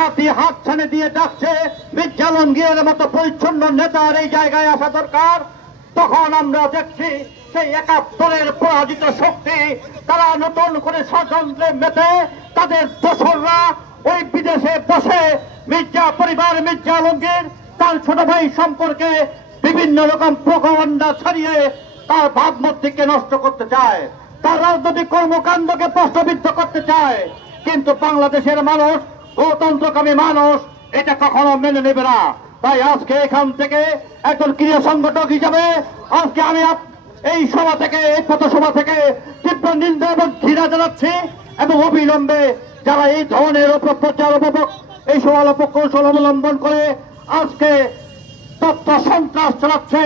হাত ছানে দিয়ে যাচ্ছে মির্জা আলমগীরের মতো পরিচ্ছন্ন নেতার এই জায়গায় আসা দরকার। তখন আমরা দেখছি সেই ৭১-এর পরাজিত শক্তি তারা নতুন করে ষড়যন্ত্রে মেতে তাদের দোসররা ওই বিদেশে বসে মির্জা পরিবার, মির্জা আলমগীর তার ছোট ভাই সম্পর্কে বিভিন্ন রকম প্রোপাগান্ডা ছড়িয়ে তার ভাবমূর্তিকে নষ্ট করতে চায়, তার রাজনৈতিক কর্মকাণ্ডকে প্রশ্নবিদ্ধ করতে চায়। কিন্তু বাংলাদেশের মানুষ, গণতন্ত্রকামী মানুষ এটা কখনো মেনে নেবে না। তাই আজকে এখান থেকে একজন ক্রীড়া সংগঠক হিসাবে আজকে আমি এই সভা থেকে, এই পথসভা থেকে তীব্র নিন্দা এবং ঘৃণা জানাচ্ছি এবং অবিলম্বে যারা এই ধরনের অপপ্রচার এই সব অপকৌশল অবলম্বন করে আজকে তথ্য সন্ত্রাস চালাচ্ছে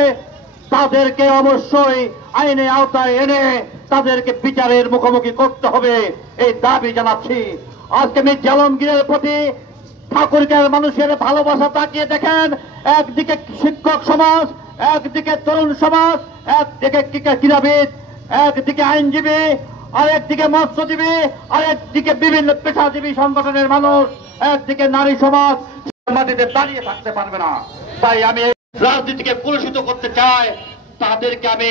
তাদেরকে অবশ্যই আইনে আওতায় এনে তাদেরকে বিচারের মুখোমুখি করতে হবে এই দাবি জানাচ্ছি। আজকে মির্জা আলমগীরের প্রতি ঠাকুরগাঁওয়ের মানুষের ভালোবাসা তাকিয়ে দেখেন, একদিকে শিক্ষক সমাজ, একদিকে তরুণ সমাজ, একদিকে ক্রীড়াবিদ, একদিকে আইনজীবী, আরেকদিকে মৎস্যজীবী, আরেকদিকে বিভিন্ন পেশাজীবী সংগঠনের মানুষ, একদিকে নারী সমাজ মাটিতে দাঁড়িয়ে থাকতে পারবে না। তাই আমি রাজনীতিকে কলুষিত করতে চাই, তাদেরকে আমি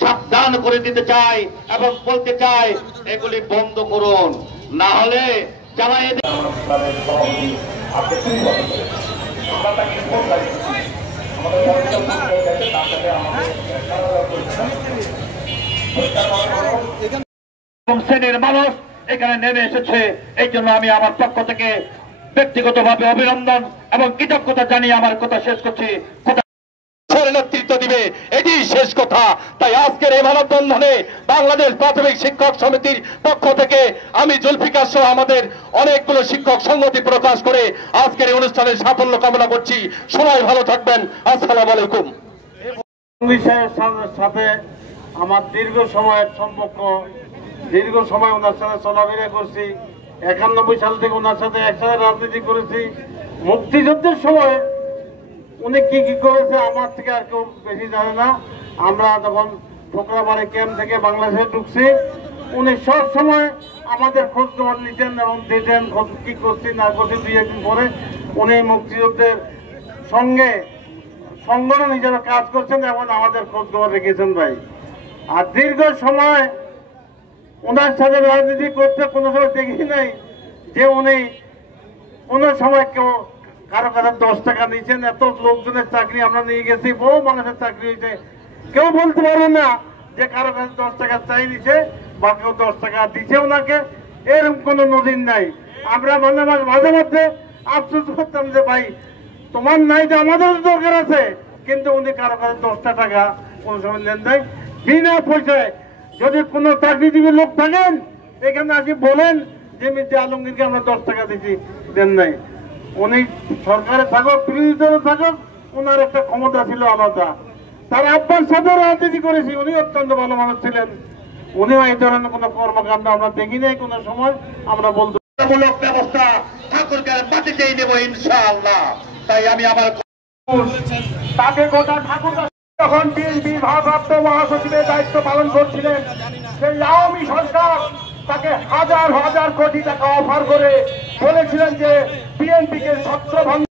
সাবধান করে দিতে চাই এবং বলতে চাই এগুলি বন্ধ করুন, না হলে যারা শ্রেণীর মানুষ এখানে নেমে এসেছে। এই জন্য আমি আমার পক্ষ থেকে ব্যক্তিগতভাবে অভিনন্দন এবং কৃতজ্ঞতা জানিয়ে আমার কথা শেষ করছি। নেতৃত্ব দিবে, এটি শেষ কথা। তাই আজকের এই মানববন্ধনে বাংলাদেশ প্রাথমিক শিক্ষক সমিতির পক্ষ থেকে আমি জুলফিকার সহ আমাদের অনেকগুলো শিক্ষক সংহতি প্রকাশ করে আজকের এই অনুষ্ঠানের সাফল্য কামনা করছি। সবাই ভালো থাকবেন। আসসালামু আলাইকুম। সাথে আমার দীর্ঘ সময়ের সম্পর্ক, দীর্ঘ সময় ওনার সাথে চলাফেরা করছি। ৯১ সাল থেকে ওনার সাথে একসাথে রাজনীতি করেছি। মুক্তিযুদ্ধের সময় উনি কি কি করেছে আমার থেকে আর কেউ বেশি জানে না। আমরা তখন ঠোকরাবাড়ি ক্যাম্প থেকে বাংলাদেশে ঢুকছি, উনি সব সময় আমাদের খোঁজ খবর নিতেন এবং দিতেন কি করছি না করছি। ২-১ দিন পরে উনি মুক্তিযুদ্ধের সঙ্গে সংগঠন হিসেবে কাজ করছেন এবং আমাদের খোঁজ খবর রেখেছেন ভাই। আর দীর্ঘ সময় ওনার সাথে রাজনীতি করতে কোনো সময় দেখি নাই যে উনি কোনো সময় কেউ কারো কাছে 10 টাকা নিয়েছেন। এত লোকজনের চাকরি আমরা নিয়ে গেছি, বহু মানুষের চাকরি হয়েছে, কেউ বলতে পারবে না যে কারো কাছে 10 টাকা চাই নিছে বা কেউ 10 টাকা দিচ্ছে ওনাকে, এরকম কোনো নজির নাই। আমরা মাঝে মধ্যে আফসোস করতাম যে ভাই তোমার নাই যে আমাদের দরকার আছে, কিন্তু উনি কারো কাছে 10টা টাকা কোনো সময় নেন নাই বিনা পয়সায়। যদি কোনো চাকরিজীবী লোক থাকেন এখানে আসি বলেন যে মির্জা আলমগীরকে আমরা 10 টাকা দিচ্ছি, দেন নাই। উনি সরকারে থাকুক, বিরোধী দলে থাকুক, ওনার একটা ক্ষমতা ছিল আলাদা। তার আব্বার সাথে রাজনীতি করেছি, উনি অত্যন্ত ভালো মানুষ ছিলেন। উনিও এই ধরনের কোনো কর্মকাণ্ড আমরা দেখি নাই কোনো সময়। আমরা বলতে ব্যবস্থা ঠাকুরগাঁওয়ের মাটিতেই নেব ইনশাআল্লাহ। তাই আমি আমার তাকে গোটা ঠাকুরগাঁও যখন বিএনপি ভারপ্রাপ্ত মহাসচিবের দায়িত্ব পালন করছিলেন, সেই আওয়ামী সরকার তাকে হাজার হাজার কোটি টাকা অফার করে বলেছিলেন যে বিএনপিকে ছত্রভঙ্গ